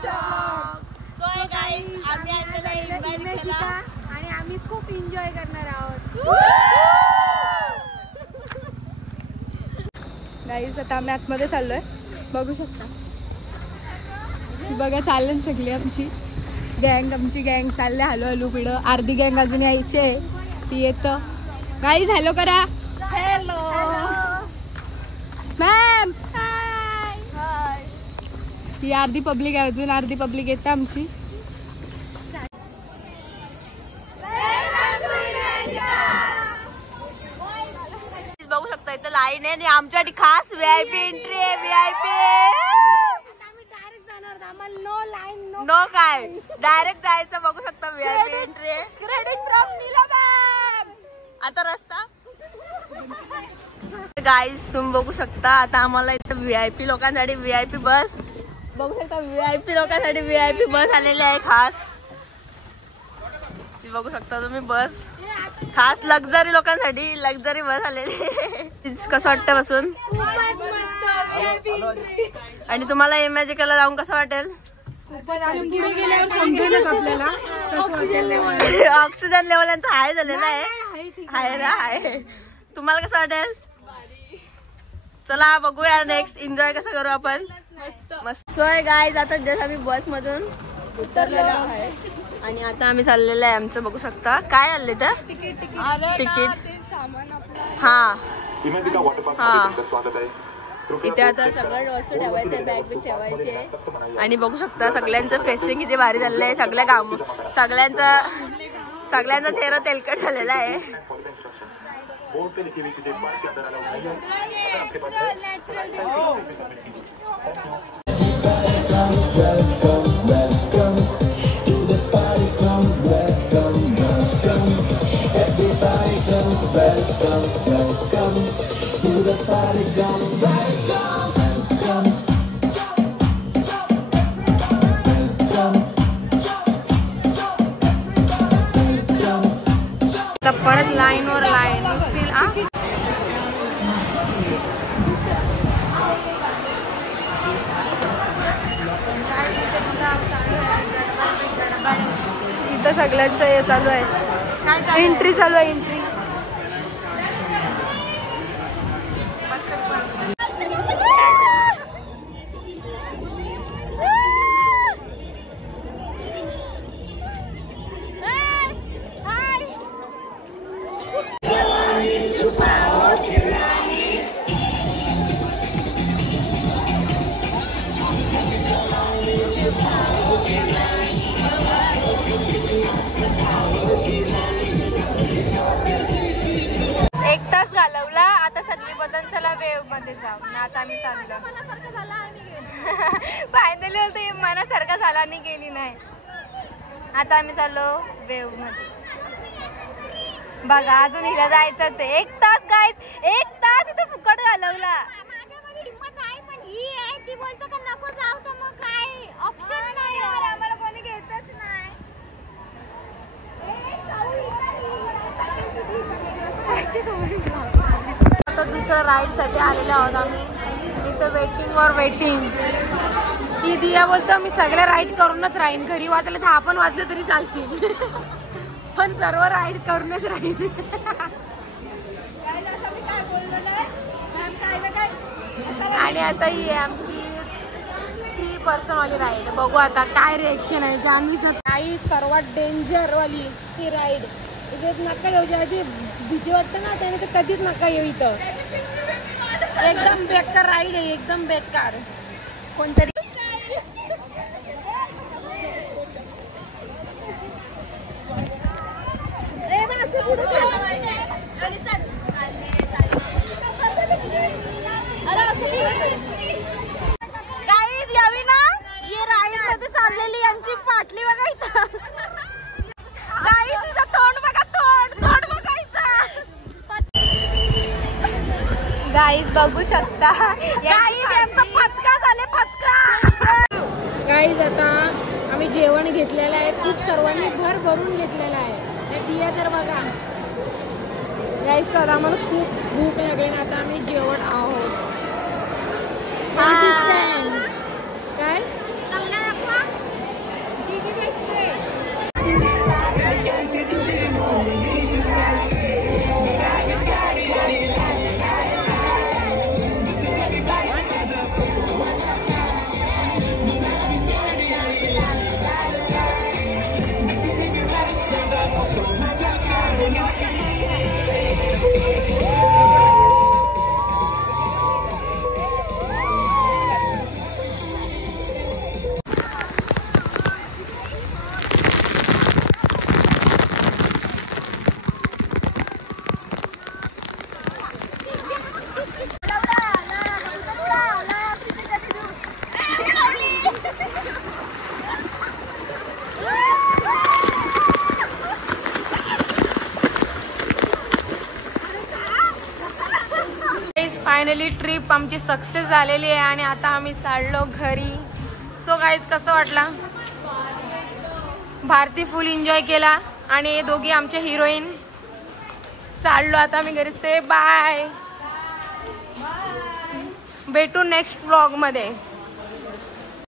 So guys आम्ही आणि आम्ही खूप एन्जॉय करणार आहोत. गाईज आता आम्ही आतमध्ये चाललोय, बघू शकता. बघा चाललं सगळी आमची गँग चालले हॅलो हॅलो पिढं. अर्धी गँग अजून यायची आहे, ती येतं. गाईज हॅलो करा. Hello ma'am. ही अर्धी पब्लिक आहे, अजून अर्धी पब्लिक येतं आमची. बघू शकता इथं लाईन आहे आणि आमच्यासाठी खास VIP एंट्री आहे. VIP नो काय डायरेक्ट जायचं. बघू शकता VIP एंट्री आहे. Credit from Neela ma'am. आता रस्ता गाईज तुम्ही बघू शकता. आता आम्हाला इथं VIP लोकांसाठी VIP बस बघू शकता. VIP लोकांसाठी VIP बस आलेली आहे खास. बघू शकता तुम्ही बस खास लक्झरी लोकांसाठी लक्झरी बस आलेली. कसं वाटतं बसून? आणि तुम्हाला इमॅजिकला जाऊन कसं वाटेल? ऑक्सिजन लेवल यांचा हाय झालेला आहे ना. आहे तुम्हाला कसं वाटेल? चला बघूया नेक्स्ट एन्जॉय कसं करू आपण. मस्त. सो गाईज आता जस्ट आम्ही बस मधून उतरलेलो आहे आणि आता आम्ही चाललेलं आहे. आमचं बघू शकता काय आले तर तिकीट. हा इथे आता सगळं वस्तू ठेवायचे, बॅग बिग ठेवायचे. आणि बघू शकता सगळ्यांचं फेसिंग किती भारी झालेलं आहे. सगळ्यांचा चेहरा तेलकट झालेला आहे. परत लाईनवर लाईन नुसतील. इथं सगळ्यांचं हे चालू आहे, एंट्री चालू आहे. एंट्री आता आम्ही चाललो. फायनली होतं मनासारखा झाला नाही, गेली नाही. आता आम्ही चाललो वेव मध्ये. बघा अजून हिला जायचंच आहे. 1 तास गाईज, 1 तास इथं फुकट घालवला. ती बोलतो का नको जाऊ, तर मग काय ऑप्शन नाही यार, आम्हाला कोणी घेतच नाही. आता दुसऱ्या राईड साठी आलेलो आहोत आम्ही. इथं वेटिंग. ही दिया बोलतो मी सगळ्या राईड करूनच राहीन, घरी वाटलं 10 पण वाजले तरी चालतील. पण सर्व राईड करूनच राहीन. आणि आता ही आहे आमची 3 पर्सन वाली राईड. बघू आता काय रिएक्शन आहे जान्हवीचं. काही सर्वात डेंजर वाली ती राईड. इथे नका येऊ, जेव्हा जी भीती वाटतं ना त्याने तर कधीच नका येऊ इथं. एकदम बेकार राईड आहे, एकदम बेकार. कोणतरी यावी ना ही राईड मध्ये चाललेली आमची फाटली बघायचं. तोंड बघायचं. गाईज बघू शकता फचका झाले फचका. गाईज आता आम्ही जेवण घेतलेलं आहे, खूप सर्वांनी भरून घेतलेलं आहे. दिया तर बघा गाईज, तर आम्हाला खूप भूक लागली ना. आता आम्ही जेवण आहोत. काय फायनली ट्रिप आमची सक्सेस झालेली आहे आणि आता आम्ही चाललो घरी. सो गाईज कसं वाटला? भारती फुल एन्जॉय केला आणि दोघी आमच्या हिरोईन. चाललो आता आम्ही घरी. से बाय, भेटू नेक्स्ट व्लॉग मध्ये.